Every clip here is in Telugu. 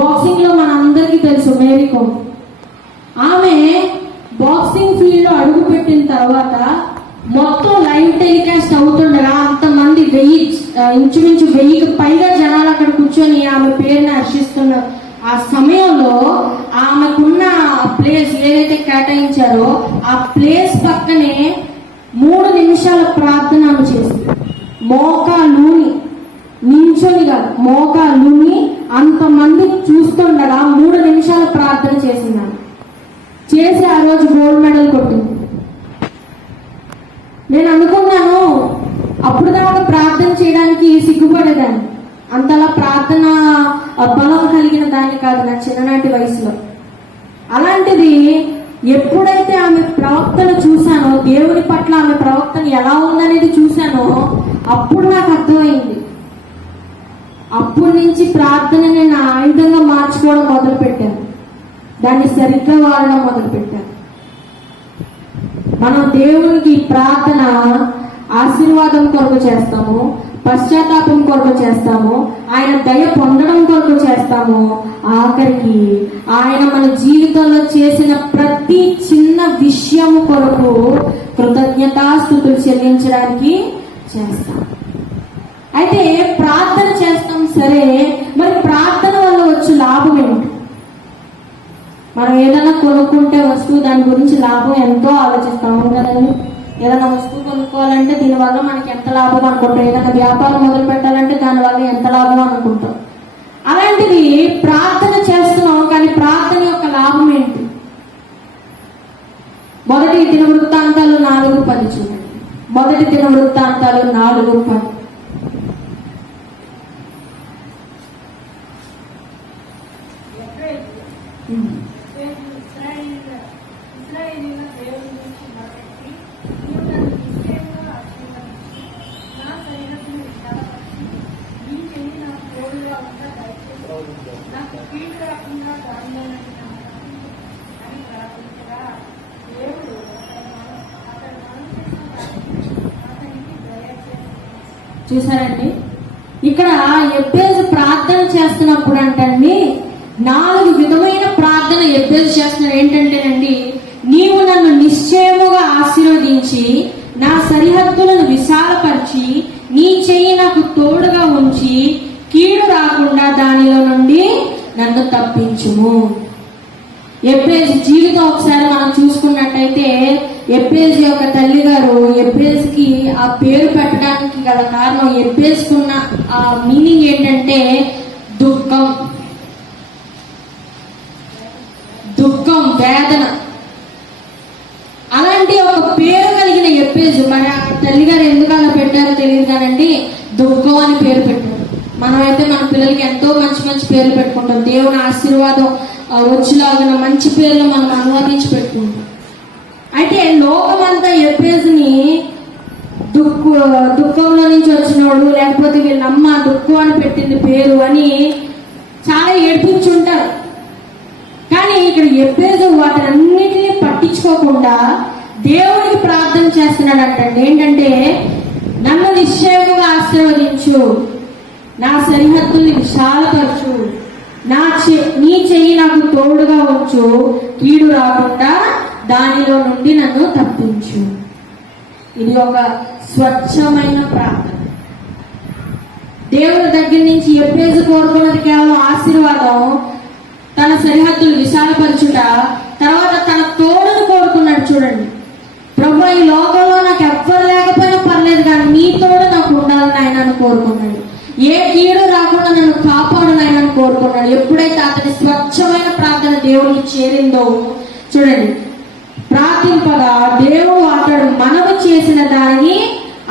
బాక్సింగ్ లో మన అందరికీ తెలుసు మేరీ కోమ్. ఆమె బాక్సింగ్ ఫీల్డ్ లో అడుగు పెట్టిన తర్వాత మొత్తం లైవ్ టెలికాస్ట్ అవుతుండగా అంతమంది ఇంచుమించు 1000కి పైగా జనాలు అక్కడ కూర్చొని ఆమె పేరుని హర్షిస్తున్న ఆ సమయంలో ఆమెకున్న ప్లేస్ ఏదైతే కేటాయించారో ఆ ప్లేస్ పక్కనే 3 నిమిషాల ప్రార్థన ఆమె చేసింది. మోకాలుని, నించొని కాదు, మోకాలుని అంతమంది చూస్తుండగా 3 నిమిషాల ప్రార్థన చేసింది. చేసి ఆ రోజు గోల్డ్ మెడల్ కొట్టింది. నేను అనుకున్నాను అప్పుడు దాకా ప్రార్థన చేయడానికి సిగ్గుపడేదాన్ని, అంతలా ప్రార్థన బలం కలిగిన దాన్ని కాదు నా చిన్ననాటి వయసులో. అలాంటిది ఎప్పుడైతే ఆమె ప్రవక్తను చూశానో, దేవుని పట్ల ఆమె ప్రవక్తను ఎలా ఉందనేది చూశానో అప్పుడు నాకు అర్థమైంది. అప్పటి నుంచి ప్రార్థన నేను ఆయుధంగా మార్చుకోవడం మొదలు పెట్టాను, దాన్ని సరిగ్గా వాడడం మొదలు పెట్టాను. మనం దేవునికి ప్రార్థన ఆశీర్వాదం కొరకు చేస్తాము, పశ్చాత్తాపం కొరకు చేస్తాము, ఆయన దయ పొందడం కొరకు చేస్తాము, ఆఖరికి ఆయన మన జీవితంలో చేసిన ప్రతి చిన్న విషయం కొరకు కృతజ్ఞతాస్తుతులు చెల్లించడానికి చేస్తాం. అయితే ప్రార్థన చేస్తాం సరే, మరి ప్రార్థన వల్ల వచ్చే లాభం ఏమిటి? మనం ఏదైనా కొనుక్కుంటే వస్తువు, దాని గురించి లాభం ఎంతో ఆలోచిస్తాము కదండి. ఏదైనా వస్తువు కొనుక్కోవాలంటే దీనివల్ల మనకి ఎంత లాభం అనుకుంటాం, ఏదైనా వ్యాపారం మొదలు పెట్టాలంటే దానివల్ల ఎంత లాభం అనుకుంటాం. అలాంటిది ప్రార్థన చేస్తున్నాం, కానీ ప్రార్థన యొక్క లాభం ఏంటి? మొదటి దినవృత్తాంతాలు 4:10 చూడండి. మొదటి దినవృత్తాంతాలు 4:10. చూసారండి, ఇక్కడ ఎబ్బేజు ప్రార్థన చేస్తున్నప్పుడు అంటండి 4 విధమైన ప్రార్థన ఎబ్బేజు చేస్తున్నారు. ఏంటంటేనండి, నీవు నన్ను నిశ్చయముగా ఆశీర్వదించి నా సరిహద్దులను విశాలపరిచి నీ చెయ్యి నాకు తోడుగా ఉంచి కీడు రాకుండా దానిలో నుండి నన్ను తప్పించుము. ఎబ్బేజు జీవితం ఒకసారి మనం చూసుకున్నట్టయితే, ఎబ్బేజు యొక్క తల్లి గారు ఎబ్బేజుకి ఆ పేరు పెట్టడానికి గల కారణం, ఎబ్బేజుకున్న ఆ మీనింగ్ ఏంటంటే దుఃఖం, వేదన. అలాంటి ఒక పేరు కలిగిన ఎబ్బేజు, మరి ఆ తల్లి గారు ఎందుకు అలా పెట్టారో తెలియదు కానండి, దుఃఖం అని పేరు పెట్టారు. మనమైతే మన పిల్లలకి ఎంతో మంచి మంచి పేర్లు పెట్టుకుంటాం, దేవుని ఆశీర్వాదం వచ్చేలాగా మంచి పేర్లు మనం అనువాదించి పెట్టుకుంటాం. అయితే లోకమంతా ఎబ్బేజుని దుఃఖంలో నుంచి వచ్చినోడు, లేకపోతే వీళ్ళమ్మ దుఃఖం అని పెట్టింది పేరు అని చాలా ఏడ్పించుంటారు. కానీ ఇక్కడ ఎబ్బేజు వాటినన్నిటినీ పట్టించుకోకుండా దేవుడికి ప్రార్థన చేస్తున్నాడు అంటండి. ఏంటంటే, నన్ను నిశ్చయంగా ఆశీర్వదించు, నా సరిహద్దుల్ని విశాలపరచు, నీ చెయ్యి నాకు తోడుగా ఉంచు, కీడు రాకుండా దానిలో నుండి నన్ను తప్పించు. ఇది ఒక స్వచ్ఛమైన ప్రార్థన. దేవుడి దగ్గర నుంచి ఎబ్బేజు కోరుకున్నది కేవలం ఆశీర్వాదం, తన సరిహద్దులు విశాలపరచుట, తర్వాత తన తోడును కోరుకున్నాడు. చూడండి, ప్రభు ఈ లోకంలో నాకు ఎవ్వరు లేకపోయినా పర్లేదు కానీ నీ తోడు నాకు ఉండాలని ఆయన కోరుకున్నాడు. ఏ కీడు రాకుండా నన్ను కాపాడు ఆయన కోరుకున్నాడు. ఎప్పుడైతే అతని స్వచ్ఛమైన ప్రార్థన దేవుడికి చేరిందో చూడండి, ప్రార్థింపగా దేవుడు అతడు మనము చేసిన దానిని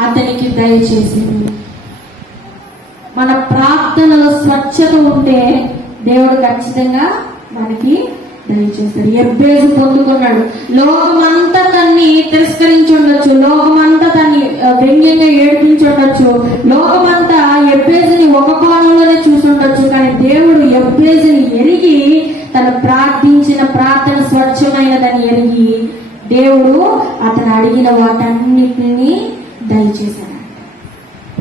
అతనికి దయచేసింది. మన ప్రార్థనలో స్వచ్ఛత ఉంటే దేవుడు ఖచ్చితంగా మనకి దయచేస్తాడు. ఎబ్బేజు పొందుకున్నాడు. లోకమంతా తన్ని తిరస్కరించి ఉండొచ్చు, లోకమంతా తన్ని వ్యంగ్యంగా ఏడిపించి ఉండొచ్చు, లోకమంతా ఎబ్బేజుని ఒక కోణంలోనే చూసుండొచ్చు. కానీ దేవుడు ఎబ్బేజుని ఎరిగి తను ప్రార్థించిన ప్రార్థన స్వచ్ఛమైనదని ఎరిగి దేవుడు అతను అడిగిన వాటన్నిటిని దయచేశాడు.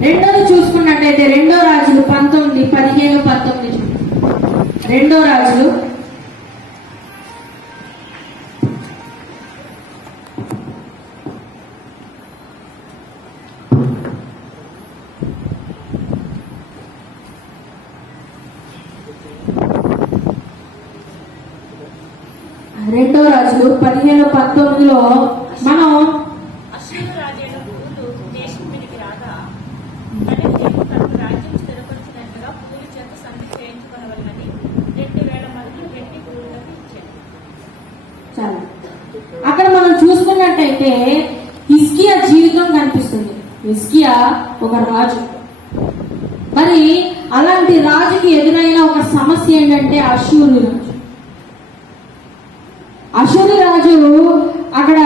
రెండోది చూసుకున్నట్టయితే 2 రాజులు 19:15-19. రెండో రాజులు 15:19 మనం అక్కడ మనం చూసుకున్నట్టయితే హిజ్కియా జీవితం కనిపిస్తుంది. హిజ్కియా ఒక రాజు. మరి అలాంటి రాజుకి ఎదురైన ఒక సమస్య ఏంటంటే అష్షూరు రాజు. అష్షూరు రాజు అక్కడ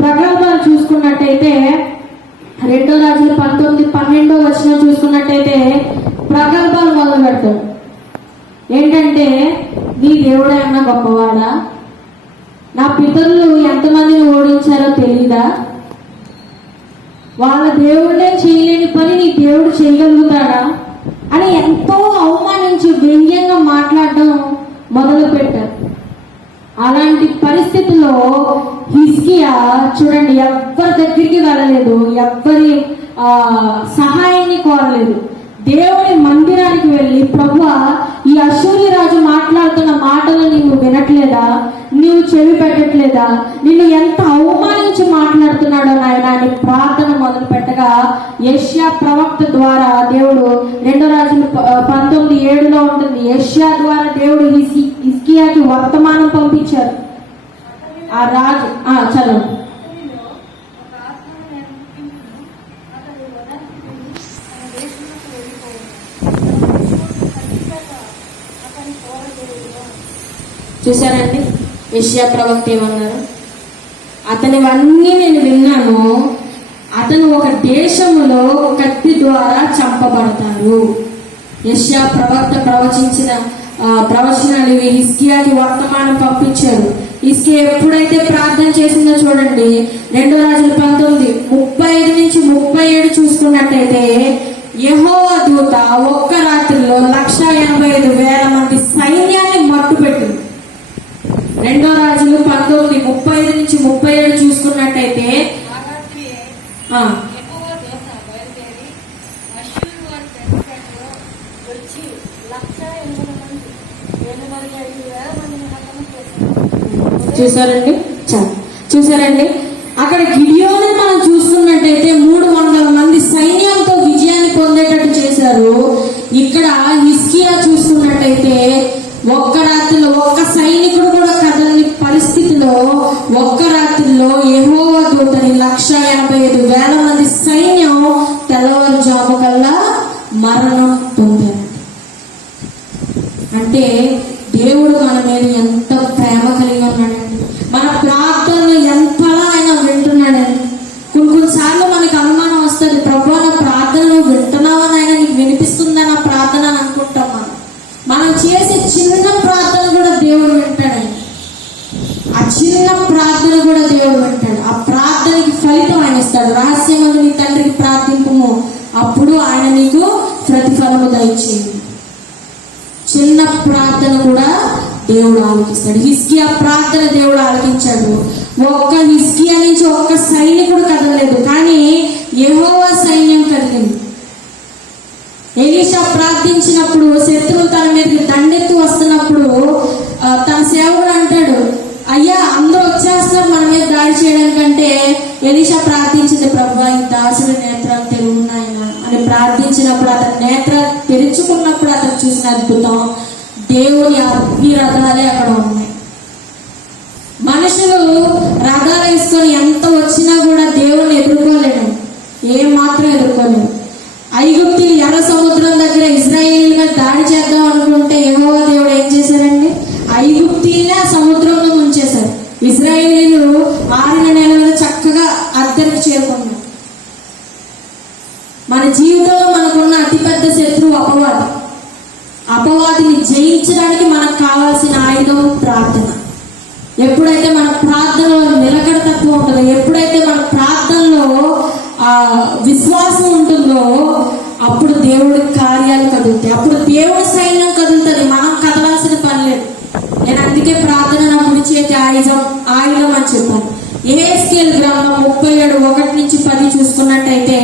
ప్రగల్భాలు చూసుకున్నట్టయితే 2 రాజులు 19:12 చూసుకున్నట్టయితే ప్రగల్భాలు మొదలు పెడతాడు. ఏంటంటే నీ దేవుడేమన్నా గొప్పవాడా, నా పితరులు ఎంతమందిని ఓడించారో తెలీదా, వాళ్ళ దేవుడే చేయలేని పని నీ దేవుడు చేయగలుగుతాడా అని ఎంతో అవమానించి వ్యంగ్యంగా మాట్లాడడం మొదలు పెట్టారు. అలాంటి పరిస్థితుల్లో హిజ్కియా చూడండి, ఎవ్వరి దగ్గరికి వెళ్ళలేదు, ఎవ్వరి సహాయాన్ని కోరలేదు. దేవుని మందిరానికి వెళ్ళి, ప్రభువా ఈ అష్షూరు రాజు మాట్లాడుతున్న మాటలు నీవు వినట్లేదా, నీవు చెవి పెట్టట్లేదా, నిన్ను ఎంత అవమానించి మాట్లాడుతున్నాడో నాయన అని ప్రార్థన మొదలు పెట్టగా యెషయా ప్రవక్త ద్వారా దేవుడు 2 రాజులు 19:7 ఉంటుంది. యెషయా ద్వారా దేవుడు హిజ్కియాకి వర్తమానం పంపించారు. ఆ రాజు చదవండి. చూసారండి యెషయా ప్రవక్త ఏమన్నారు? అతనివన్నీ నేను విన్నాను, అతను ఒక దేశములో కత్తి ద్వారా చంపబడతాడు. యెషయా ప్రవక్త ప్రవచించిన ప్రవచనాలు హిజ్కియాకి వర్తమానం పంపించారు. హిజ్కియా ఎప్పుడైతే ప్రార్థన చేసిందో చూడండి, 2 రాజులు 19:35-37 చూసుకున్నట్టయితే యెహోవా దూత ఒక్క రాత్రిలో 185,000 మంది సైన్యాన్ని మట్టు పెట్టింది. 2 రాజులు 19:35-37 చూసుకున్నట్టయితే చూసారండి అక్కడ గిడియోని మనం చూసుకున్నట్టయితే 300 మంది సైన్యంతో విజయాన్ని పొందేటట్టు చేశారు. ఇక్కడ హిజ్కియా చూసుకున్నట్టయితే ఒక్క రాత్రిలో ఒక్క సైనికుడు కూడా కదలని పరిస్థితిలో ఒక్క రాత్రిలో యెహోవా దూతని 185,000 మంది సైన్యం తెల్లవారుజాము కల్లా మరణం పొందారు. అంటే దేవుడు మన మీద ఎంత ప్రేమ కలిగి ఉన్నాడండి, మన ప్రార్థనలు ఎంతలా ఆయన వింటున్నాడండి. కొన్నిసార్లు మనకు అనుమానం వస్తుంది, ప్రభువా నా ప్రార్థనలు వింటున్నావా, ఆయన నీకు వినిపిస్తుందా నా ప్రార్థన అని అనుకుంటాం. మనం చేసే చిన్న ప్రార్థన కూడా దేవుడు వింటాడండి. ఆ చిన్న ప్రార్థన కూడా దేవుడు వింటాడు. ఆ ప్రార్థనకి ఫలితం ఆయన ఇస్తాడు. రహస్యమందు నీ తండ్రికి ప్రార్థింపుము, అప్పుడు ఆయన నీకు ప్రతిఫలము దయచేయు. చిన్న ప్రార్థన కూడా దేవుడు ఆలకిస్తాడు. హిజ్కియా ప్రార్థన దేవుడు ఆలకించాడు. ఒక్క హిజ్కియా నుంచి ఒక్క సైనికుడు కదలలేదు, కానీ యెహోవా సైన్యం కదిలింది. ఎలీషా ప్రార్థించినప్పుడు శత్రువులు తన మీదకి దండెత్తి వస్తున్నప్పుడు తన సేవకుడు అంటాడు, అయ్యా అందరూ వచ్చేస్తున్నారు మన మీద దాడి చేయడానికంటే ఎలీషా ప్రార్థించింది, ప్రభువా ఈ దాసుడి నేత్రాలు తెరుగున్నాయన అని ప్రార్థించినప్పుడు అతని నేత్రాలు తెరుచుకున్నప్పుడు అతను చూసిన అద్భుతం, దేవుని అగ్ని రథాలే అక్కడ ఉన్నాయి. మనుషులు రథాలు వేసుకొని ఎంత వచ్చినా కూడా దేవుని ఎదుర్కోలేము, ఏం మాత్రం ఎదుర్కోలేము. ఐగుప్తీయులు ఎర్ర సముద్రం దగ్గర ఇశ్రాయేలీయుల మీద దాడి చేద్దాం అనుకుంటే యెహోవా దేవుడు ఏం చేశారండి? ఐగుప్తీయులే సముద్రంలో ముంచేశారు. ఇశ్రాయేలీయులు 6 నెలల చక్కగా అద్దరికి చేరుకున్నారు. మన జీవితంలో మనకున్న అతిపెద్ద శత్రువు అపవాది. అపవాదిని జయించడానికి మనకు కావాల్సిన ఆయుధం ప్రార్థన. ఎప్పుడైతే మన ప్రార్థనలో నిలకడతత్వం ఉంటుందో, ఎప్పుడైతే మన ప్రార్థనలో విశ్వాసం ఉంటుందో, అప్పుడు దేవుడి కార్యాలు కదులుతాయి, అప్పుడు దేవుడి సైన్యం కదులుతుంది. మనం కదలాల్సిన పని ఆయుధం అని చెప్పారు. యెహెజ్కేలు గ్రంథం 37:1-10 చూసుకున్నట్టయితే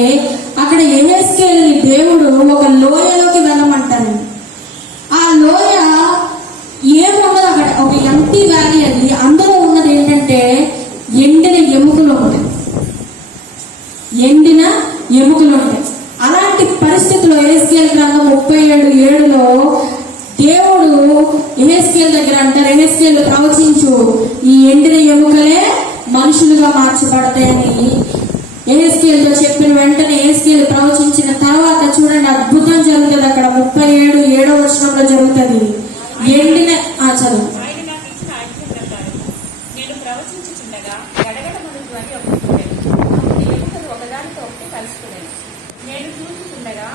అక్కడ యెహెజ్కేలుని దేవుడు ఒక లోయలోకి వెళ్ళమంటారండి. ఆ లోయ ఏమున్నది అక్కడ, ఒక ఎంటీ వ్యాలీ అది. అందులో ఉన్నది ఏంటంటే ఎండిన ఎముకలు ఉంటాయి, ఎండిన ఎముకలు ఉంటాయి. అలాంటి పరిస్థితుల్లో యెహెజ్కేలు గ్రంథం 37:7లో దేవుడు యెహెజ్కేలు దగ్గర అంటారు, యెహెజ్కేలు ప్రవచించు, ఈ ఎండిన ఎముకలే మనుషులుగా మార్చబడతాయని యెహెజ్కేలుతో చెప్పిన వెంటనే యెహెజ్కేలు ప్రవచించిన తర్వాత చూడండి అద్భుతం జరుగుతుంది. అక్కడ 37:7 జరుగుతుంది. ఎండిన చదువు. ఆయన నాకు ఇచ్చిన ఆజ్ఞ ప్రకారం నేను ప్రవచించుచుండగా గడగడమను ధ్వని ఒకటి, అప్పుడు ఎముకలు ఒకదానితో ఒకటి కలుసుకునేది. నేను చూచుచుండగా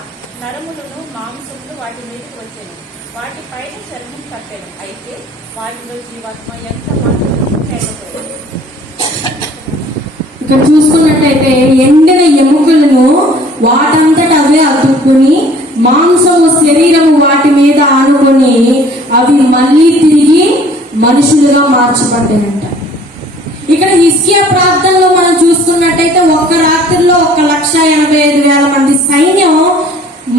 నరములను మాంసములు వాటి మీదకి వచ్చాను, వాటి పైన చర్మం కప్పాను, అయితే వాటిలో జీవాత్మ ఎంత మాత్రం లేకపోయింది. ఇక్కడ చూసుకున్నట్టయితే ఎండిన ఎముకలను వాటంతట అవే అతుక్కుని మాంసము శరీరము వాటి మీద ఆనుకొని అవి మళ్ళీ తిరిగి మనుషులుగా మార్చబడ్డాయంట. ఇక్కడ హిజ్కియా ప్రార్థనలో మనం చూసుకున్నట్టయితే ఒక్క రాత్రిలో 1,85,000 మంది సైన్యం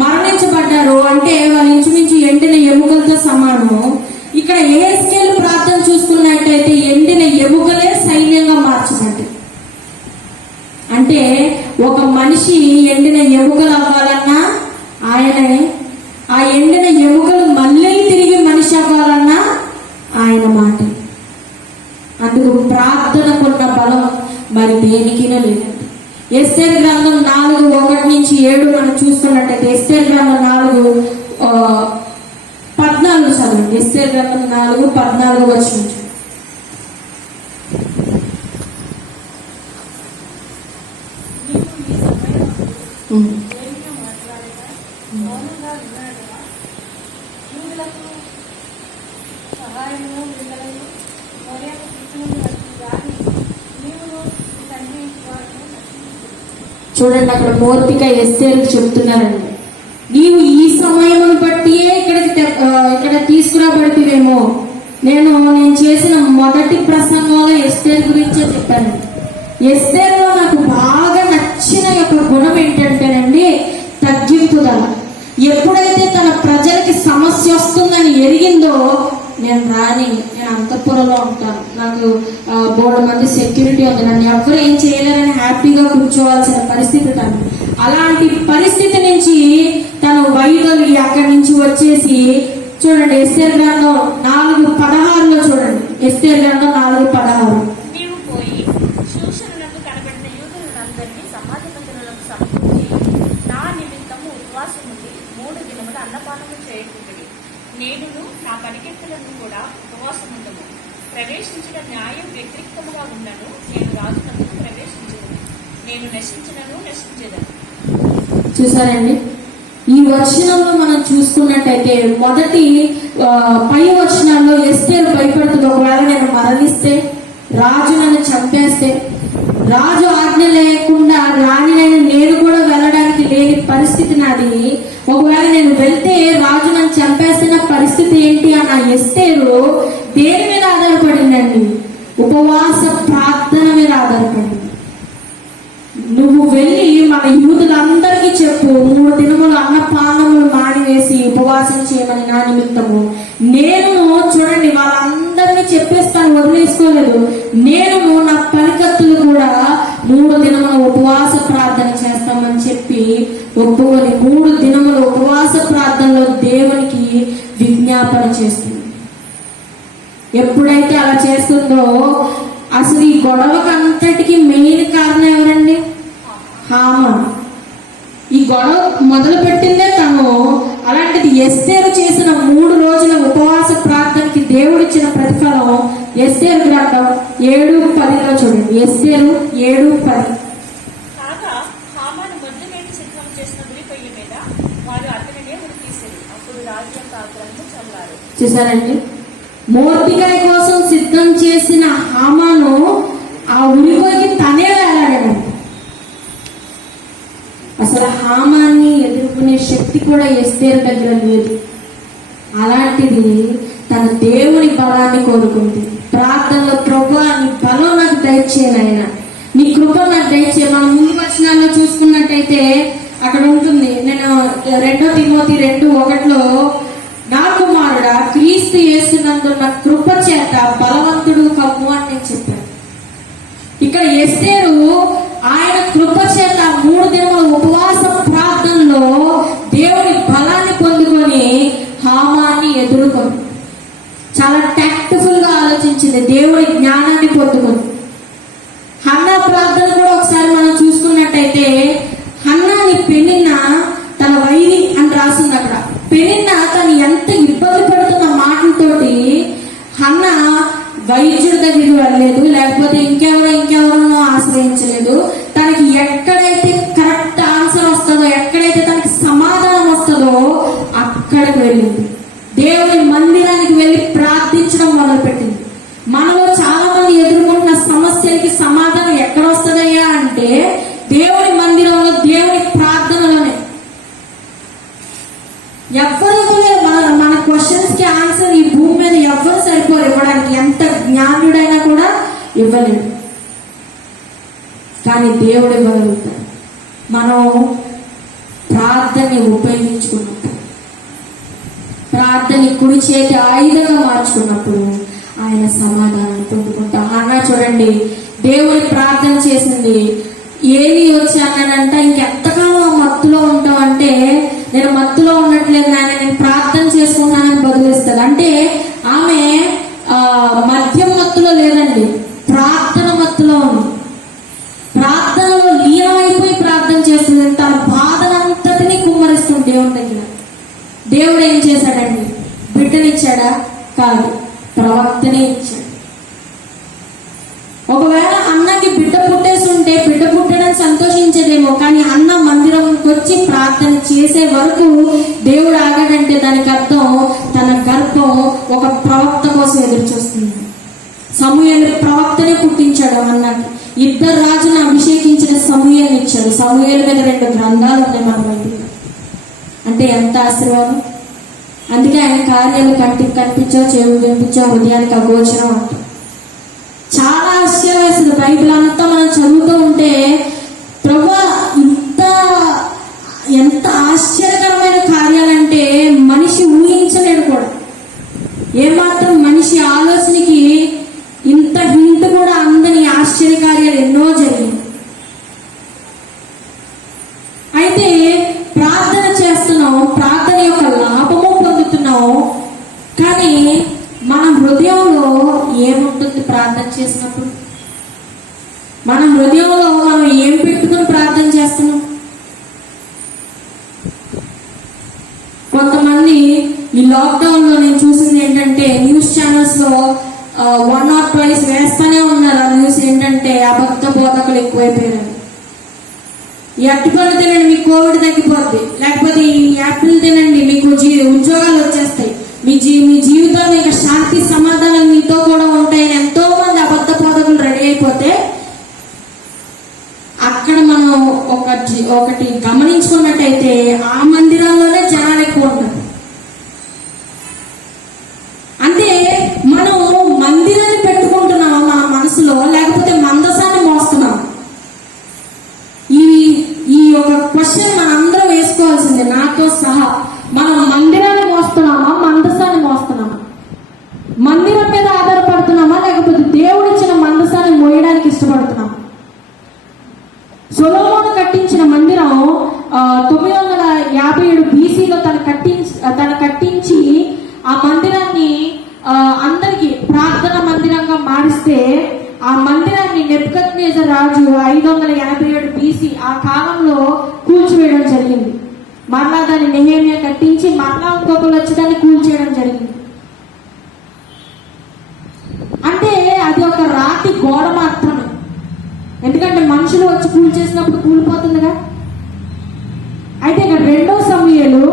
మరణించబడ్డారు. అంటే వాళ్ళు ఇంచుమించు ఎండిన ఎముకలతో సమానం. ఇక్కడ యెహెజ్కేలు ప్రార్థన చూసుకున్నట్టయితే ఎండిన ఎముకలే సైన్యంగా మార్చబడ్డాయి. అంటే ఒక మనిషి ఎండిన ఎముకలు అవ్వాలన్నా ఆయనే, ఆ ఎండిన ఎముకలు మళ్ళీ తిరిగి మనిషి అవ్వాలన్నా ఆయన మాట. అందుకు ప్రార్థనకున్న బలం మరి దేనికి లేదు. ఎస్తేరు గ్రంథం 4:1-7 మనం చూసుకున్నట్టయితే ఎస్తేరు గ్రంథం 4:14 చదవండి. ఎస్తేరు గ్రంథం 4:14 చూడండి అక్కడ మూర్తిగా ఎస్తేరుకు చెప్తున్నారండి, నీవు ఈ సమయమును బట్టియే ఇక్కడ తీసుకురాబడితేవేమో. నేను చేసిన మొదటి ప్రసంగంలో ఎస్తేరు గురించే చెప్పాను. ఎస్తేరులో నాకు బాగా నచ్చిన యొక్క గుణం ఏంటంటేనండి తగ్గింపుదల. ఎప్పుడైతే తన ప్రజలకి సమస్య వస్తుందని ఎరిగిందో, నేను అంతఃపురంలో ఉంటాను, నాకు బోర్డు మంది సెక్యూరిటీ ఉంది, నన్ను ఎవరు ఏం చేయలేరని హ్యాపీగా కూర్చోవాల్సిన పరిస్థితి తను. అలాంటి పరిస్థితి నుంచి తను వైదొలిగి అక్కడి నుంచి వచ్చేసి చూడండి ఎస్తేరు గ్రంథం 4:16 చూడండి. ఎస్తేరు గ్రంథం 4:16 నీవు పోయి శూషణులకు కనబడిన యూదులందరినీ సమాజమందులకు సమకూర్చి నా నిమిత్తము ఉపవాసం ఉండి 3 దినములు అన్నపానము చేయకుంటుడి. నేనును నా పనికెత్తులను కూడా ఉపవాసం ఉండము. ప్రవేశించిన న్యాయం వ్యతిరేకముగా ఉన్నను నేను రాజునకు ప్రవేశించను, నేను నశించేదను. చూసారండి, ఈ వచనంలో మనం చూసుకున్నట్టయితే మొదటి పై వచనాల్లో ఎస్తేరు భయపడుతుంది, ఒకవేళ నేను మరణిస్తే, రాజు నన్ను చంపేస్తే, రాజు ఆజ్ఞ లేకుండా రాణినైన నేను కూడా వెళ్ళడానికి లేని పరిస్థితి నాది, ఒకవేళ నేను వెళ్తే రాజు నన్ను చంపేస్తే నా పరిస్థితి ఏంటి అన్న ఎస్తేరు దేని మీద ఆధారపడిందండి? ఉపవాస ప్రార్థన మీద ఆధారపడింది. నువ్వు వెళ్ళి మన యూదులందరికీ చెప్పు, 3 దినములు అన్నపానములు మానివేసి ఉపవాసం చేయమని నా నిమిత్తము. నేను చూడండి వాళ్ళందరినీ చెప్పేస్తాను, వదిలేసుకోలేదు. నేను నా పనికత్తులు కూడా 3 దినముల ఉపవాస ప్రార్థన చేస్తామని చెప్పి ఒప్పుకొని 3 దినముల ఉపవాస ప్రార్థనలో దేవునికి విజ్ఞాపన చేస్తుంది. ఎప్పుడైతే అలా చేస్తుందో, అసలు ఈ గొడవకు అంతటికి మెయిన్ కారణం ఎవరండి? హామాను. ఈ గొడవ మొదలు పెట్టిందే తను. అలాంటిది ఎస్తేరు చేసిన 3 రోజుల ఉపవాస ప్రార్థనకి దేవుడిచ్చిన ప్రతిఫలం ఎస్తేరు గ్రంథం 7:10 చూడండి. ఎస్తేరు 7:10 కాగా హామాను మొద్దుమేటి సిద్ధం చేసిన ఉరిపొయ్యి మీద వారు అతనినే ఉరితీశారు. అప్పుడు రాజు యొక్క ఆగ్రహం చల్లారు. చూసారండి, మోర్దెకై కోసం సిద్ధం చేసిన హామాను ఆ ఉరిపొయ్యికి తనే వేలాడాడు. అసలు హామాన్ని ఎదుర్కొనే శక్తి కూడా ఎస్తేరు దగ్గర లేదు. అలాంటిది తన దేవుని బలాన్ని కోరుకుంది, ప్రార్థనలో దయచేయనైనా, నీ కృప నాకు దయచే. మనం ముందు వచనాల్లో చూసుకున్నట్టయితే అక్కడ ఉంటుంది, నేను 2 తిమోతి 2:1 నా కుమారుడా క్రీస్తు యేసునందున్న కృప చేత బలవంతుడు కమ్ము అని నేను చెప్పాను. ఇక్కడ ఎస్తేరు ఆయన కృప చేత 3 దినముల ఉపవాస ప్రార్థనలో దేవుని బలాన్ని పొందుకొని హామాన్ని ఎదుర్కొని చాలా టాక్ట్ఫుల్ గా ఆలోచించింది, దేవుని జ్ఞానాన్ని పొందుకొని. హన్నా ప్రార్థన కూడా ఒకసారి మనం చూసుకున్నట్టయితే, హన్నాని పెనిన్న తన వైరి అని రాసింది అక్కడ. పెనిన్న తను ఎంత ఇబ్బంది పడుతున్న మాటలతోటి హన్నా వైద్యుడి దగ్గరికి వెళ్ళలేదు, లేకపోతే ఇంకెవరినో ఆశ్రయించలేదు. తనకి ఎక్కడైతే కరెక్ట్ ఆన్సర్ వస్తుందో, ఎక్కడైతే తనకి సమాధానం వస్తుందో అక్కడికి వెళ్ళింది. దేవుని మందిరానికి వెళ్ళి ప్రార్థించడం మొదలుపెట్టింది. మనలో చాలా మంది ఎదుర్కొంటున్న సమస్యలకి సమాధానం ఎక్కడ వస్తుందయ్యా అంటే దేవుని మందిరంలో, దేవుని ప్రార్థనలోనే. ఎవరు మన క్వశ్చన్స్ కి ఆన్సర్ ఈ భూమి మీద ఎవరు సరిపోరు ఇవ్వడానికి, ఎంత జ్ఞానుడైనా కూడా ఇవ్వలేడు, కానీ దేవుడు ఇవ్వగలుగుతాడు. మనం ప్రార్థనని ఉపయోగించుకున్నప్పుడు, ప్రార్థనని కుడి చేతి ఆయుధంగా మార్చుకున్నప్పుడు ఆయన సమాధానం పొందుకుంటాం. అన్నా చూడండి, దేవుని ప్రార్థన చేసింది. ఏలి వచ్చి అన్నాడంట, ఇంకెంతకాలం మత్తులో ఉంటావు అంటే, నేను మత్తులో ఉండట్లేదు నాయన, నేను ప్రార్థన చేసుకుంటానని బదులిస్తాడు. అంటే ఆమె మద్యం మత్తులో లేదండి, ప్రార్థన మత్తులో ఉంది. ప్రార్థనలో లీనమైపోయి ప్రార్థన చేస్తుంది. తన బాధనంతటినీ కుమ్మరిస్తుంది దేవుని దగ్గర. దేవుడు ఏం చేశాడండి? బిడ్డనిచ్చాడా? కాదు, ప్రవక్తనే ఇచ్చాడు. ఒకవేళ అన్నకి బిడ్డ పుట్టేసి ఉంటే బిడ్డ పుట్టడానికి సంతోషించేదేమో, కానీ అన్న మందిరంకి వచ్చి ప్రార్థన చేసే వరకు దేవుడు ఆగాడంటే దానికి అర్థం తన గర్భం ఒక ప్రవక్త కోసం ఎదురు చూస్తుంది. సమూయేలు ప్రవక్తనే పుట్టించాడు అన్నకి. 2 రాజును అభిషేకించిన సమూయేలు ఇచ్చాడు. సమూయేలు మీద 2 గ్రంథాలు ఉన్నాయి మన బైబిల్లో. అంటే ఎంత ఆశీర్వాదం. అందుకే ఆయన కార్యాలు కంటికి కనిపించో, చెవి వినిపించో, హృదయానికి అగోచరం అంటారు. చాలా ఆశ్చర్యం వేస్తుంది. బైబిల్ అంతా మనం చదువుతూ ఉంటే ప్రభువా ఎంత ఆశ్చర్యకరమైన కార్యాలంటే మనిషి ఊహించలేడు కూడా. ఏమాత్రం మనిషి ఆలోచనకి ఇంత హింట్ కూడా అందని ఆశ్చర్య కార్యాలు ఎన్నో జరిగాయి. అయితే ప్రార్థన చేస్తున్నాం, ప్రార్థన యొక్క లాభము పొందుతున్నాం, కానీ మన హృదయంలో ఏముంటుంది ప్రార్థన చేసినప్పుడు? మన హృదయంలో మనం ఏం పెట్టుకుని ప్రార్థన చేస్తున్నాం? కొంతమంది ఈ లాక్డౌన్ లో నేను చూసింది ఏంటంటే, న్యూస్ ఛానల్స్ లో 1 or 2 వేస్తానే ఉన్నారు. ఆ న్యూస్ ఏంటంటే, అబద్ధ బోధకులు ఎక్కువైపోయారు. ఈ అరటిపళ్ళు తినండి మీకు కోవిడ్ తగ్గిపోద్ది, లేకపోతే ఈ యాపిల్ తినండి మీకు ఉద్యోగాలు వచ్చేస్తాయి, మీ జీవితంలో ఇంకా శాంతి సమాధానం మీతో కూడా ఉంటాయని ఎంతో మంది అబద్ధ బోధకులు రెడీ అయిపోతే, అక్కడ మనం ఒకటి గమనించుకున్నట్టయితే ఆ మందిరాల్లోనే జనాలు ఎక్కువ ఉంటారు. అంటే మనం మందిరాన్ని పెట్టుకుంటున్నామా మన మనసులో, లేకపోతే మందసాన్ని మోస్తున్నాం? ఈ ఒక క్వశ్చన్ మన అందరం వేసుకోవాల్సిందే, నాతో సహా. మనం మందిరాన్ని మోస్తున్నామా, మందసాన్ని మోస్తున్నామా? మందిరం మీద ఆధారపడుతున్నామా, లేకపోతే దేవుడిచ్చిన మందసాన్ని మోయడానికి ఇష్టపడుతున్నామా? సొలొమోను కట్టించిన మందిరం 957 BCలో తను కట్టించి ఆ మందిరాన్ని అందరికి ప్రార్థన మందిరంగా మారిస్తే, ఆ మందిరాన్ని నెబుకద్నెజర్ రాజు 587 BC ఆ కాలంలో కూల్చివేయడం జరిగింది. మరలా దాన్ని నెహెమ్యా కట్టించి మరలా ఇంకొకరు వచ్చి దాన్ని కూల్చేయడం జరిగింది. అంటే అది ఒక రాతి గోడ మాత్రమే. ఎందుకంటే మనుషులు వచ్చి కూల్చేసినప్పుడు కూలిపోతుందిగా. అయితే ఇక్కడ 2 సమూయేలు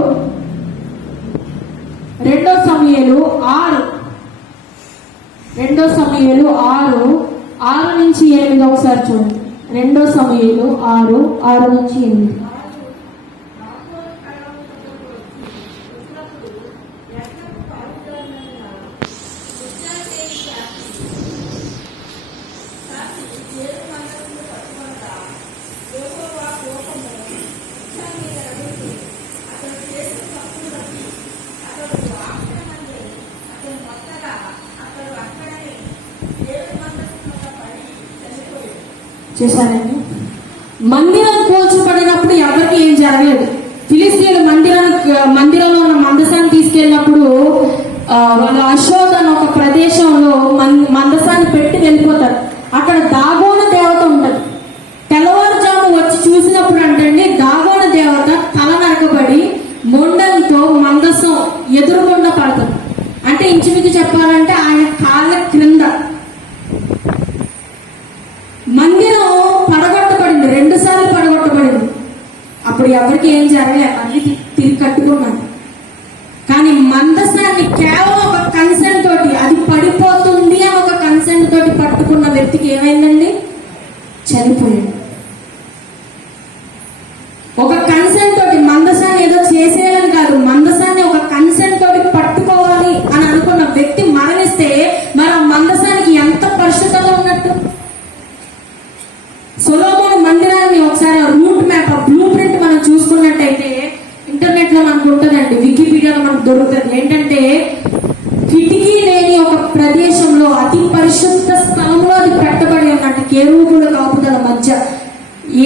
6:6-8 ఒకసారి చూడండి. 2 సమూయేలు 6:6-8. చేశారండి. మందిరం కూల్చబడినప్పుడు ఎవరికి ఏం జరగలేదు. ఫిలిస్తీన్లు మందిరంలో ఉన్న మందసాన్ని తీసుకెళ్ళినప్పుడు వాళ్ళు అశోక్ అనే ఒక ప్రదేశంలో మందసాన్ని పెట్టి వెళ్ళిపోతారు. అక్కడ దాగోన దేవత ఉంటుంది. తెల్లవారుజాము వచ్చి చూసినప్పుడు అంటే దాగోన దేవత తల నరకబడి మొండంతో మందసం ఎదురుగుండా పడుతుంది. అంటే ఇంచుమించు చెప్పాలంటే ఆయన కాళ్ళ క్రింద. మందిరం పడగొట్టబడింది, 2 సార్లు పడగొట్టబడింది. అప్పుడు ఎవరికి ఏం జరగలే, మళ్ళీ తిరిగి కట్టుకున్నాను. కానీ మందసాన్ని కేవలం ఒక కన్సెంట్ తోటి, అది పడిపోతుంది అని ఒక కన్సెంట్ తోటి పట్టుకున్న వ్యక్తికి ఏమైందండి? చనిపోయాడు. ఒక కన్సెంట్ తోటి మందసాన్ని ఏదో చేసేయాలని కాదు, మందసాన్ని ఒక కన్సెంట్ తోటి పట్టుకోవాలి అని అనుకున్న వ్యక్తి మరణిస్తే మరి ఆ మందసానికి ఎంత పరిశుద్ధత ఉన్నట్టు. సొలొమోను మందిరాన్ని ఒకసారి రూట్ మ్యాప్, బ్లూ ప్రింట్ మనం చూసుకున్నట్టయితే ఇంటర్నెట్ లో మనకు ఉంటుందండి, వికీపీడియాలో మనకు దొరుకుతుంది. ఏంటంటే కిటికీ లేని ఒక ప్రదేశంలో అతి పరిశుద్ధ స్థలంలో అది పెట్టబడి ఉన్నట్టు, కేరూబుల కాపుదల మధ్య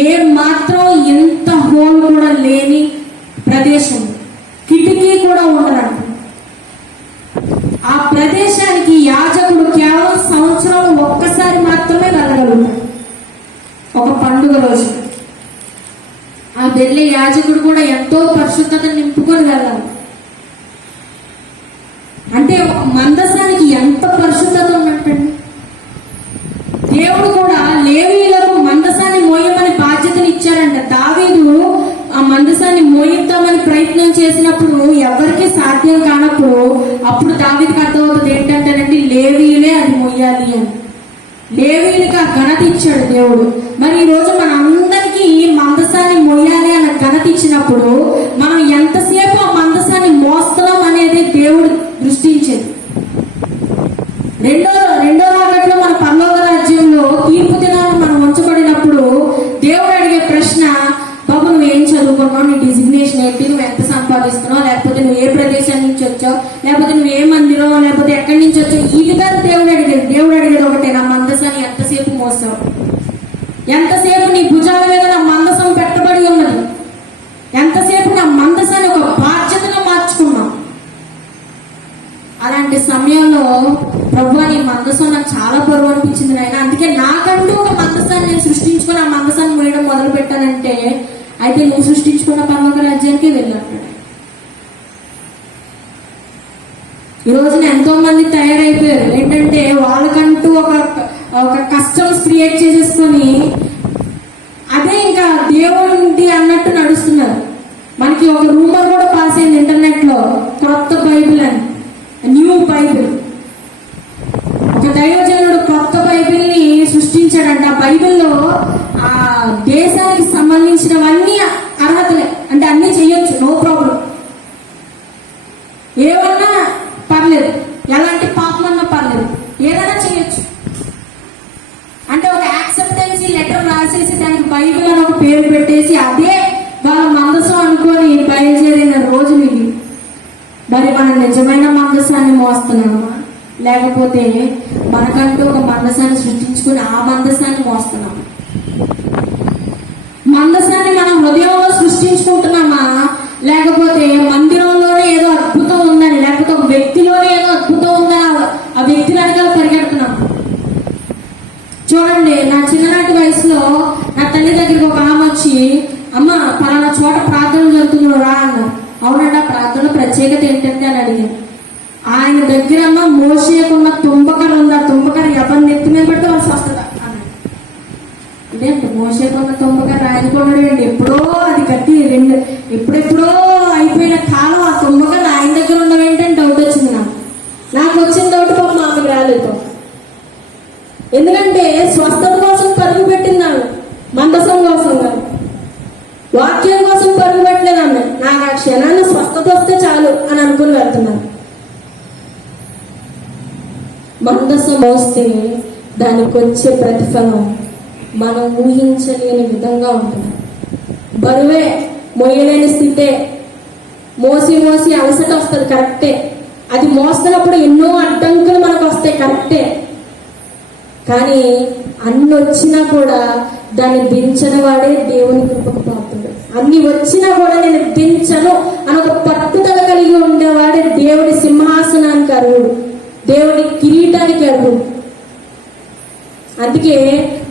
ఏ మాత్రం ఎంత హోల్ కూడా లేని ప్రదేశం, కిటికీ కూడా ఉండదంట. ఆ ప్రదేశానికి యాజకుడు కేవలం సంవత్సరంలో ఒక్కసారి మాత్రమే వెళ్ళగలుగుతాడు, ఒక పండుగ రోజు. ఆ వెళ్ళే యాజకుడు కూడా ఎంతో పరిశుద్ధత నింపుకొని వెళ్ళాలి. అంటే ఒక మందసానికి ఎంత పరిశుద్ధత ఉన్నట్టండి. దేవుడు కూడా లేవీయులకు మందసాన్ని మోయమని బాధ్యతను ఇచ్చారంట. దావీదు ఆ మందసాన్ని మోయిద్దామని ప్రయత్నం చేసినప్పుడు ఎవరికి సాధ్యం కానప్పుడు అప్పుడు దావీదుకి అర్థమవుతుంది ఏంటంటేనండి, లేవీయులే అది మోయాలి అని. లేవీయులకి ఆ ఘనత ఇచ్చాడు దేవుడు. మరి ఈ రోజు మన అందరికీ మందసాన్ని మోయాలి అన్న ఘనత ఇచ్చినప్పుడు మనం ఎంతసేపు ఆ మందసాన్ని మోస్తున్నాం అనేది దేవుడు దృష్టించేది. రెండో రాగట్లో మన పరలోక రాజ్యంలో తీర్పు దినాన్ని మనం ఉంచబడినప్పుడు దేవుడు అడిగే ప్రశ్న, బాబు నువ్వేం చదువుకున్నావు, నీ డిజిగ్నేషన్ ఏంటి, నువ్వు ఎంత సంపాదిస్తున్నావు, లేకపోతే నువ్వు ఏ ప్రదేశం నుంచి వచ్చావు, లేకపోతే నువ్వు ఏ మందిరం, లేకపోతే ఎక్కడి నుంచి వచ్చావు, ఇది కాదు దేవుడు అడిగేది. దేవుడు అడిగేది ఒకటే, నా మందసాన్ని ఎంతసేపు మోస్తావు, ఎంతసేపు నీ భుజాల మీద నా మందసం పెట్టబడి ఉన్నది, ఎంతసేపు నా మందసాన్ని ఒక బాధ్యతగా మార్చుకున్నావు. అలాంటి సమయంలో ప్రభువా నీ మందసం నాకు చాలా బరువు అనిపించింది నాయన, అందుకే నాకంటూ ఒక మందసాన్ని నేను సృష్టించుకుని ఆ మందసాన్ని మోయడం మొదలు పెట్టానంటే, అయితే నువ్వు సృష్టించుకున్న పరలోక రాజ్యానికి వెళ్ళాడు. ఈ రోజున ఎంతో మంది తయారైపోయారు. ఏంటంటే వాళ్ళకంటూ ఒక కస్టమ్స్ క్రియేట్ చేసేసుకొని అదే ఇంకా దేవుడి అన్నట్టు నడుస్తున్నారు. మనకి ఒక రూమర్ కూడా పాస్ అయింది ఇంటర్నెట్ లో, క్రొత్త బైబిల్ అని, న్యూ బైబిల్. ఒక దైవజనుడు కొత్త బైబిల్ ని సృష్టించాడంట. ఆ బైబిల్లో ఆ దేశానికి సంబంధించినవన్నీ అర్హతలే, అంటే అన్ని చెయ్యొచ్చు, నో ప్రాబ్లం, ఏమన్నా పర్లేదు, ఎలాంటి పాపం అన్నా పర్లేదు, ఏదైనా చేయొచ్చు. అంటే ఒక యాక్సెప్టెన్సీ లెటర్ రాసేసి దానికి బైబిల్ అని ఒక పేరు పెట్టేసి అదే వాళ్ళ మందసం అనుకొని బయలుదేరిన రోజులు ఇవి. మరి మనం నిజమైన మందసాన్ని మోస్తున్నామా, లేకపోతే మనకంటూ ఒక మందసాన్ని సృష్టించుకుని ఆ మందసాన్ని మోస్తున్నామా? మందసాన్ని మనం హృదయంలో సృష్టించుకుంటున్నామా, లేకపోతే మందిరంలోనే ఏదో అద్భుతం ఉందని, లేకపోతే ఒక వ్యక్తిలోనే ఏదో అద్భుతం ఉందని ఆ వ్యక్తి వెనకాల పరిగెడుతున్నాం? చూడండి, నా చిన్ననాటి వయసులో నా తల్లి దగ్గరికి ఒక ఆమె వచ్చి, అమ్మ పలానా చోట ప్రార్థన జరుగుతుందో రా అన్నారు. అవునండి, ఆ ప్రార్థన ప్రత్యేకత ఏంటంటే అని అడిగాను. ఆయన దగ్గర మోసేకున్న తుంబకర ఉంది, ఆ తుంబకర ఎవరిని నెత్తి మీద పెడితే వాళ్ళు వస్తుందా అన్నాడు. ఇదేంటి మోసేకున్న తుంబకర రాయకూడదు అండి, ఎప్పుడో అది కట్టి ఎప్పుడెప్పుడో అయిపోయిన కాలం ఆ తుంబకర ఆయన దగ్గర ఉన్నవి ఏంటంటే డౌట్ వచ్చింది. నాకు వచ్చిన డౌట్ పాప మాకు రాలేదు. ఎందుకంటే స్వస్థత కోసం పరుగు పెట్టింది ఆమె, మందసం కోసం కాదు, వాక్యం కోసం పరుగు పెట్టలేదు ఆమె. నాకు ఆ క్షణాన్ని స్వస్థత వస్తే చాలు అని అనుకుని వెళ్తున్నాను. మందసం మోస్తే దానికి వచ్చే ప్రతిఫలం మనం ఊహించలేని విధంగా ఉంటుంది. బరువే, మోయలేని స్థితే, మోసి అలసట వస్తుంది, కరెక్టే. అది మోస్తున్నప్పుడు ఎన్నో అడ్డంకులు మనకు వస్తాయి, కరెక్టే. కానీ అన్ని వచ్చినా కూడా దాన్ని దించని వాడే దేవుని కృపకు పాత్రుడు. అన్ని వచ్చినా కూడా నేను దించను అని ఒక పట్టుదల కలిగి ఉండేవాడే దేవుడి సింహాసనానికి అర్హుడు, దేవుడి కిరీటానికి అర్హుడు. అందుకే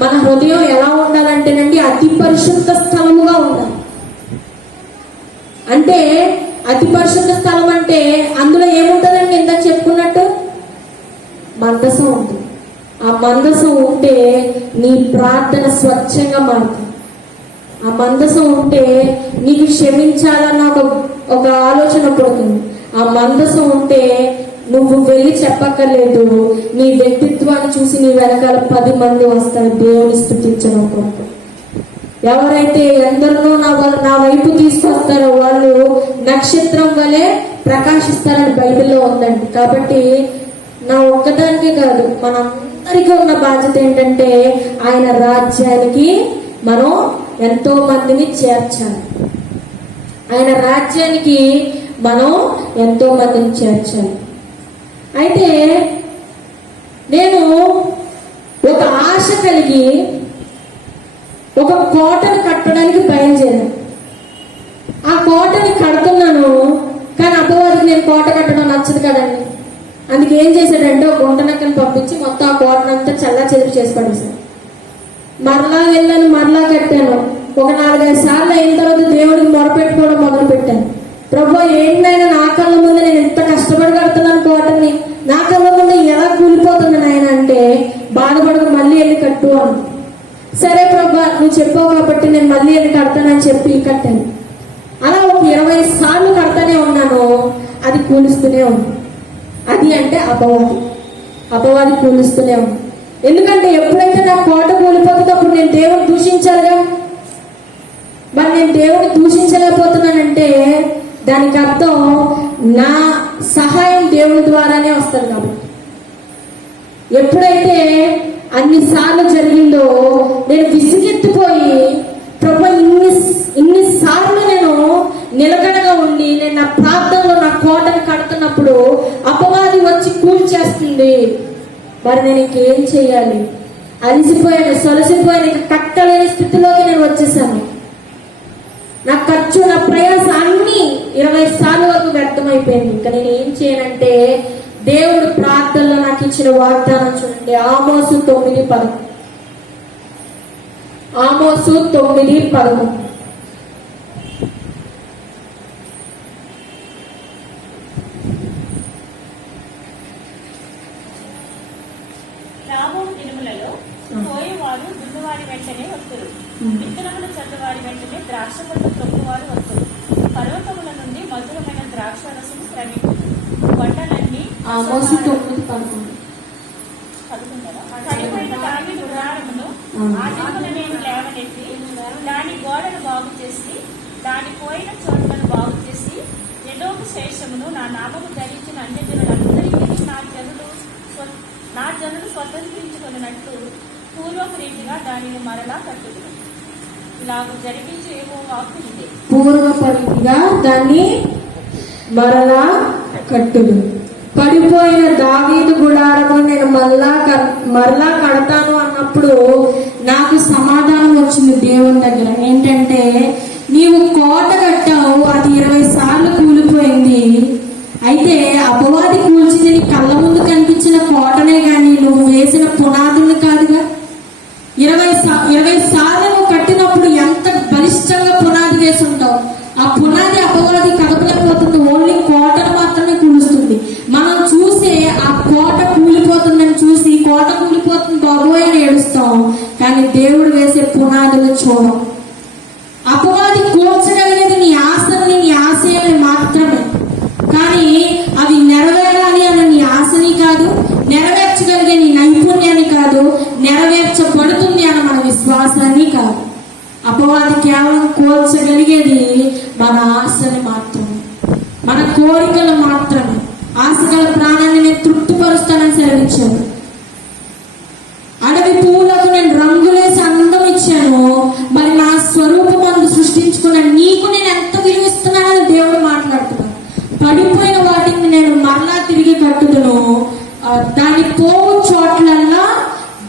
మన హృదయం ఎలా ఉండాలంటేనండి అతి పరిశుద్ధ స్థలముగా ఉండాలి. అంటే అతి పరిశుద్ధ స్థలం అంటే అందులో ఏముంటుందండి? ఇందాక చెప్పుకున్నట్టు మందసం ఉంటుంది. ఆ మందసం ఉంటే నీ ప్రార్థన స్వచ్ఛంగా మారుతుంది. ఆ మందసం ఉంటే నీకు క్షమించాలన్న ఒక ఆలోచన పడుతుంది. ఆ మందసం ఉంటే నువ్వు వెళ్ళి చెప్పక్కర్లేదు, నీ వ్యక్తిత్వాన్ని చూసి నీ వెనకాల 10 మంది వస్తారు దేవుని స్తుతించడం కొరకు. ఎవరైతే ఎందరినో నా వైపు తీసుకొస్తారో వాళ్ళు నక్షత్రం వలె ప్రకాశిస్తారని బైబిల్లో ఉందండి. కాబట్టి నా ఒక్కదానికే కాదు, మనందరికీ ఉన్న బాధ్యత ఏంటంటే ఆయన రాజ్యానికి మనం ఎంతో మందిని చేర్చాలి. ఆయన రాజ్యానికి మనం ఎంతో మందిని చేర్చాలి. అయితే నేను ఒక ఆశ కలిగి ఒక కోటను కట్టడానికి బయలుదేరాను. ఆ కోటని కడుతున్నాను, కానీ అపవాదికి నేను కోట కట్టడం నచ్చదు కదండి. అందుకే ఏం చేశాడంటే ఒక గుంటనక్కని పంపించి మొత్తం ఆ కోటనంతా చల్లా చెదురు చేసి పడేశాను. మరలా వెళ్ళాను, మరలా కట్టాను. ఒక 4-5 సార్లు అయిన తర్వాత దేవుడికి మొరపెట్టుకోవడం మొదలు పెట్టాను. ప్రభు ఏంటైనా నా కళ్ళ ముందు నేను ఎంత కష్టపడి కడుతున్నాను కోటని, నా కళ్ళ ముందు ఎలా కూలిపోతుంది నాయన అంటే బాధపడకు, మళ్ళీ వెళ్ళి కట్టు అని. సరే ప్రభు నువ్వు చెప్పావు కాబట్టి నేను మళ్ళీ వెళ్ళి కడతానని చెప్పి కట్టాను. అలా ఒక 20 సార్లు కడతానే ఉన్నాను, అది కూలిస్తూనే ఉంది. అది అంటే అపవాది కూలిస్తూనే ఉంది. ఎందుకంటే ఎప్పుడైతే నా కోట కూలిపోతుందో అప్పుడు నేను దేవుని దూషించాలిగా. మరి నేను దేవుని దూషించలేకపోతున్నానంటే దానికి అర్థం నా సహాయం దేవుని ద్వారానే వస్తుంది. కాబట్టి ఎప్పుడైతే అన్నిసార్లు జరిగిందో నేను విసిగెత్తిపోయి ప్రభు ఇన్నిసార్లు నేను నిలకడగా ఉండి నేను నా ప్రార్థనలో నా కోటను కడుతున్నప్పుడు అపవాది వచ్చి కూల్చేస్తుంది. మరి నేను ఇంకేం చేయాలి? అలిసిపోయాను, సొలసిపోయాను, ఇక కట్టలేని స్థితిలోకి నేను వచ్చేసాను. నా ఖర్చు, నా ప్రయాస అన్ని 20 సార్లు వరకు వ్యర్థమైపోయింది. ఇంకా నేను ఏం చేయనంటే దేవుడు ప్రార్థనలో నాకు ఇచ్చిన వాగ్దానం చూడండి. ఆమోసు 9:11. ఆమోసు 9:11. రాబోవు దినములలో పోయేవారు దున్నువారి వెంటనే వస్తురు, విత్తనములు చల్లువారి వెంటనే ద్రాక్ష పళ్ళు తొక్కువారు వస్తురు. పర్వతముల నుండి మధురమైన ద్రాక్ష రసం శ్రమింపు వంటలన్నీ ఆమోసు 9:11. చనిపోయిన దాని గుడారమును ఆ దినమున నేను లేవనెత్తి దాని గోడను బాగు చేసి దాని పోయిన చోట్లను బాగు చేసి ఎడోకు శేషమును నా నామము ధరించిన అన్యజనులందరికీ నా జనులు స్వతంత్రించుకున్నట్టు పూర్వపు రీతిగా దానిని మరలా కట్టుకుని ఇలాగ జరిపించి యెహోవాకు ఇదే. పూర్వపరిగా దాన్ని మరలా కట్టుడు. పడిపోయిన దావీదు గుడారము నేను మరలా కడతాను అన్నప్పుడు నాకు సమాధానం వచ్చింది దేవుని దగ్గర. ఏంటంటే నీవు కోట కట్టావు, అది 20 సార్లు కూలిపోయింది. అయితే అపవాది కూల్చింది నీ కళ్ళ ముందు కనిపించిన కోటనే గాని నువ్వు వేసిన పునాదులు కాదుగా. 20 సార్లు నువ్వు కట్టినప్పుడు ఎంత బలిష్టంగా పునాది వేసి ఉంటావు. ఆ పునాది అపవాది కదపలేకపోతుంది, ఓన్లీ కోటను మాత్రమే కూలుస్తుంది. మనం చూసే ఆ కోట కూలిపోతుందని చూసి కోట కూలిపోతుంది బాబోయ్ అని ఏడుస్తాం, కానీ దేవుడు వేసే పునాదులు చూడం. అపవాది కూల్చగలిగేది నీ ఆశని, నీ ఆశయాన్ని మాత్రమే, కానీ అవి నెరవేరాలి అని నీ ఆశని కాదు, నెరవేర్చగలిగే నీ నైపుణ్యాన్ని కాదు, నెరవేర్చబడుతుంది అని మన విశ్వాసాన్ని కాదు. అపవాది కేవలం కూల్చగలిగేది మన ఆశని మాత్రమే, మన కోరికలు మాత్రమే. ఆశగల ప్రాణాన్ని నేను తృప్తిపరుస్తానని సెలవిచ్చాను. అడవి పువ్వులకు నేను రంగులేసి అందం ఇచ్చాను, మరి నా స్వరూపమందు సృష్టించుకున్న నీకు నేను ఎంత విలువిస్తున్నానని దేవుడు మాట్లాడుతున్నాను. పడిపోయిన వాటిని నేను మరలా తిరిగి కట్టుదును, దాని పోవు చోట్లల్లా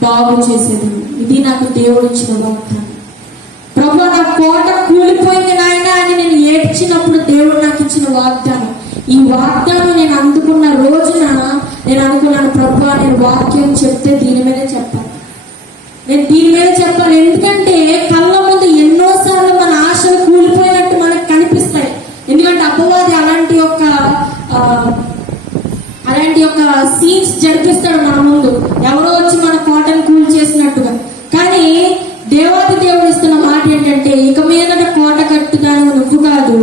బాగు చేసేది. ఇది నాకు దేవుడు ఇచ్చిన వాగ్దానం. ప్రభు, నా కోట కూలిపోయింది నాయన అని నేను ఏడ్చినప్పుడు దేవుడు నాకు ఇచ్చిన వాగ్దానం. ఈ వాగ్దానం నేను అందుకున్న రోజున నేను అనుకున్నాను, ప్రభు నేను వాక్యం చెప్తే దీని మీదే చెప్పాను, నేను దీని మీద చెప్పాను. ఎందుకంటే కళ్ళ ముందు ఎన్నోసార్లు మన ఆశలు కూలిపోయినట్టు మనకు కనిపిస్తాయి. ఎందుకంటే అపవాది అలాంటి యొక్క సీన్స్ జరిపిస్తాడు మన ముందు, ఎవరో వచ్చి మన కోటను కూల్ చేసినట్టుగా. కానీ దేవాది దేవుడు ఇస్తున్న మాట ఏంటంటే, ఇక మీదట కోట కట్టుదాని నువ్వు కాదు,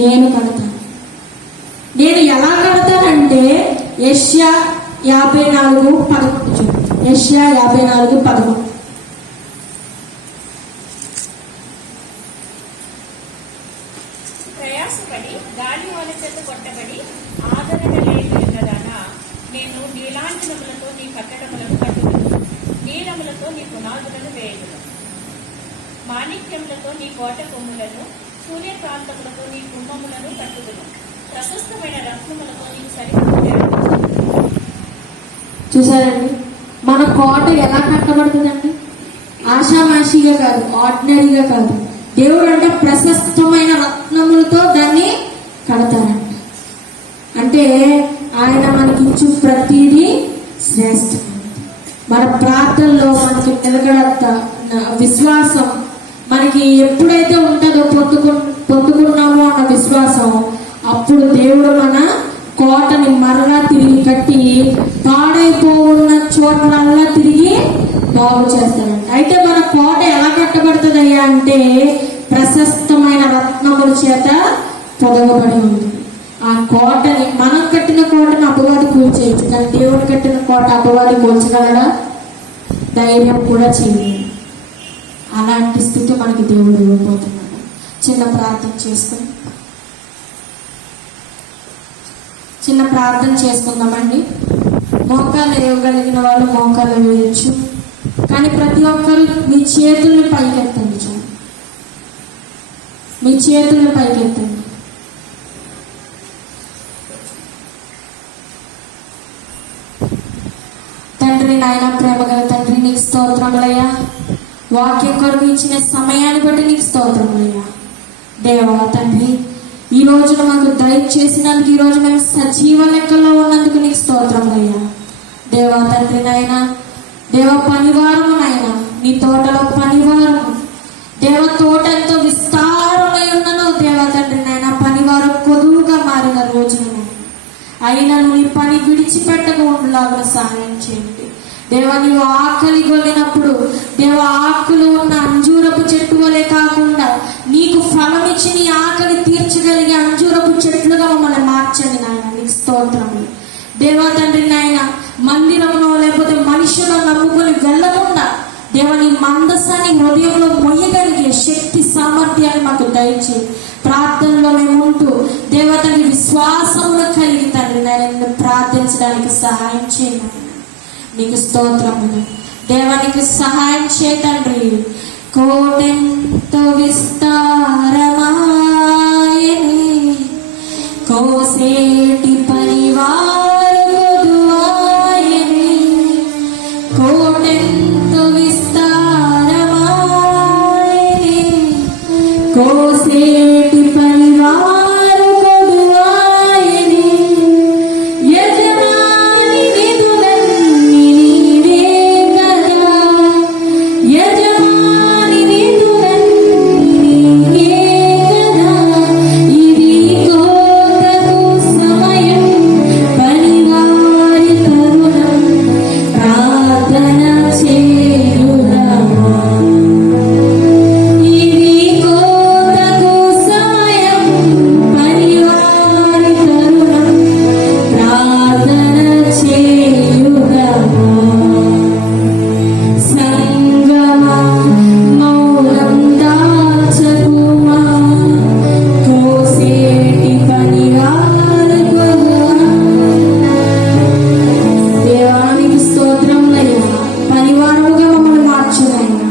నేను కడతాను. నేను ఎలా కడతానంటే యెషయా 54:11 యెషయా 54:11. ప్రయాసపడి గాలి వాన చేత కొట్టబడి ఆదరణ లేని ఉన్నదానా, నేను నీలాంజనములతో నీ కట్టడములను కట్టుదును, నీలములతో నీ పునాదులను వేయుదును, మాణిక్యములతో నీ కోట కొమ్ములను, సూర్యకాంతములతో నీ కుంభములను కట్టుదును, ప్రశస్తమైన రత్నములతో నీకు సరిపడు. చూసారండి, మన కోట ఎలా కట్టబడుతుందండి? ఆషామాషిగా కాదు, ఆర్డినరీగా కాదు. దేవుడు అంటే ప్రశస్తమైన రత్నములతో దాన్ని కడతారంట. అంటే ఆయన మనకిచ్చు ప్రతిదీ శ్రేష్టమైనది. మన ప్రార్థనలో మనకి నిలకడత, విశ్వాసం మనకి ఎప్పుడైతే ఉంటుందో, పొందుకున్నామో అన్న విశ్వాసం, అప్పుడు దేవుడు మన కోటని మరలా తిరిగి కట్టి పాడైపోన్న చోట్లల్లా తిరిగి బాగు చేస్తాడంట. అయితే మన కోట ఎలా కట్టబడుతుందయ్యా అంటే ప్రశస్తమైన రత్నముల చేత పొదగబడి ఉంది. ఆ కోటని, మనం కట్టిన కోటను అపవాది కూల్చేయచ్చు, కానీ దేవుడు కట్టిన కోట అపవాది కూల్చగలడా? ధైర్యం కూడా చేయలేదు. అలాంటి స్థితి మనకి దేవుడు ఇవ్వబోతున్నాడు. చిన్న ప్రార్థన చేసుకుందామండి. మోకాలు వేయగలిగిన వాళ్ళు మోకాలు వేయచ్చు, కానీ ప్రతి ఒక్కరు మీ చేతుల్ని పైకెత్తండి. చాలు, మీ చేతుల్ని పైకెత్తండి. తండ్రి, నాయన ప్రేమ గల తండ్రి, నీకు స్తోత్రములయ్యా. వాక్యం కొరకు ఇచ్చిన సమయాన్ని బట్టి నీకు స్తోత్రములయ్యా. దేవా తండ్రి, ఈ రోజున మాకు దయచేసినందుకు, ఈ రోజు మేము సజీవ లెక్కలో ఉన్నందుకు నీకు స్తోత్రములయ్యా. దేవా తండ్రి నాయన, దేవ పనివారము నాయన, నీ తోటలో పనివారము. దేవ తోట ఎంతో విస్తారమై ఉన్నను దేవ తండ్రి నాయన, పనివారం కొదువుగా మారిన రోజున అయినా నీ పని విడిచిపెట్టక ఉండలాగా సహాయం చేయండి. దేవ, నీవు ఆకలి కొలినప్పుడు దేవ ఆకులు ఉన్న అంజూరపు చెట్టు వలె కాకుండా నీకు ఫలం ఇచ్చి నీ ఆకలి తీర్చగలిగే అంజూరపు చెట్లుగా మమ్మల్ని మార్చండి నాయన. నీకు స్తోత్రములు దేవా తండ్రి నాయన. మందిరంలో లేకపోతే మనుషులను నమ్ముకొని వెళ్ళకుండా దేవ నీ మందసాన్ని హృదయంలో మొయ్యగలిగే శక్తి సామర్థ్యాన్ని మాకు దయచేయి. ప్రార్థనలో మేము ఉంటూ దేవ తండ్రి విశ్వాసమును కలిగి తండ్రి నాయన ప్రార్థించడానికి సహాయం చేయండి. నీకు స్తోత్రములు దేవా, నీకు సహాయం చేయ తండ్రి. కోటెంతో విస్తారమాయని కోసేటి పరివారు కొదువాయని, కోటెంతో విస్తారమాయని కోసేటి పరివారు కొదువాయని, యజమాని నిధులన్నీ నీవే కదా, యజమాని నిధులన్నీ నీవే కదా. ఇది కోతకు సమయం, పనివారి తరుణం, ప్రార్థన చేయుదమా. ఇది కోతకు సమయం, పనివారి తరుణం, ప్రార్థన చేయుదమా. సంగమా మౌనం దాచకుమా, కోసేటి పనివారు కొదువా. దేవానికి స్తోత్రములయ్యా. పనివారముగా మమ్మల్ని మార్చునయ్యా,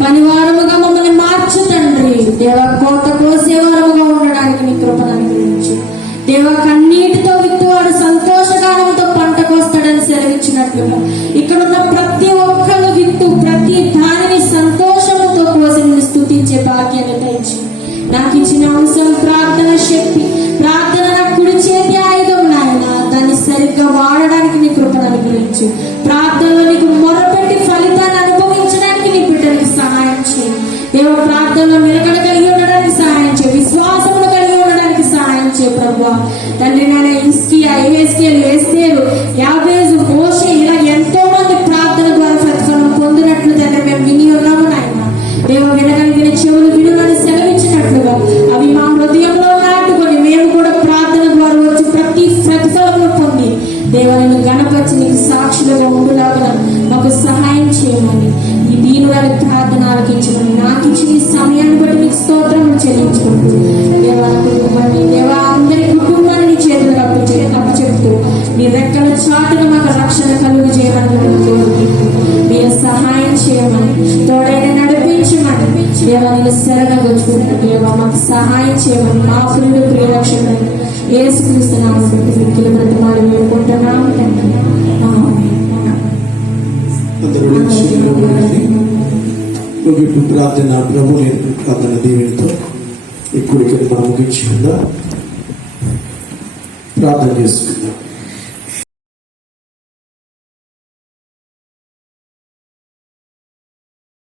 పనివారముగా మమ్మల్ని మార్చు తండ్రి. దేవ, కోత కోసేవారముగా ఉండడానికి నీ కృపను అనుగ్రహించు. దేవ, కన్నీటితో విత్తువాడు సంతోషగానంతో పంట కోస్తాడని సెలవిచ్చినట్లుగా ఇక్కడ ఉన్న ప్రతి ఒక్కరు విత్తు, ప్రతి నాకు ఇచ్చిన అంశం ప్రార్థన శక్తి. ప్రార్థన నా కుడి చేతి ఆయుధం నాయన, దాన్ని సరిగ్గా వాడడానికి నీ కృపను అనుగ్రహించు. ప్రార్థనలో నీకు మొరపెట్టి ఫలితాన్ని అనుభవించడానికి నీ బిడ్డలకు సహాయం చేయి దేవ. ప్రార్థనలో నిలకడ కలిగి ఉండడానికి సహాయం చేయి, విశ్వాసమును కలిగి ఉండడానికి సహాయం చేయి ప్రభువా. తండ్రి నాయన హిజ్కియా, యెహెజ్కేలు, ఎస్తేరు, యాబేజు, మోషే ఇలా ఎంతో మంది ప్రార్థన ద్వారా ప్రతిఫలం పొందినట్లు తండ్రి మేము విని ఉన్నాము నాయన దేవ. వినగలిగిన చెవులు వినులను సెలవిచ్చినట్లుగా అవి మా హృదయంలో నాటుకొని మేము కూడా ప్రార్థన ద్వారా వచ్చి ప్రతి ప్రతిఫలమును పొంది దేవాలను గణపరిచి నీకు సాక్షులుగా ఉండులాగా మాకు సహాయం చేయమని ఈ దీనురాలి ప్రార్థన ఆలకించమని నాకు ఇచ్చిన ఈ సమయాన్ని బట్టి నీకు స్తోత్రం చెల్లించుకుంటూ దేవా కుటుంబాన్ని, దేవా అందరి కుటుంబాన్ని నీ చేతులు అప్పచెప్తూ నీ రెక్కల చాటున మాకు రక్షణ కలుగు చేయమని కోరుకుంటూ మీరు సహాయం చేయమని, తోడైన నడిపించమని దేవా నేను శరణగొచ్చుకుంటూ దేవా మాకు సహాయం చేయమని మా ప్రియుడు ప్రియరక్షకుడు యేసుక్రీస్తు నామములో మిక్కిలి బ్రతిమాలి వేడుకుంటున్నాము తండ్రి. ఆమేన్. అందరూ లేచి ముగింపు ప్రార్థన, ప్రభు నేర్పు ప్రార్థన దీవెనతో ఈ కూడికను మనం ముగించుకుందాం. ప్రార్థన చేసుకుందాం.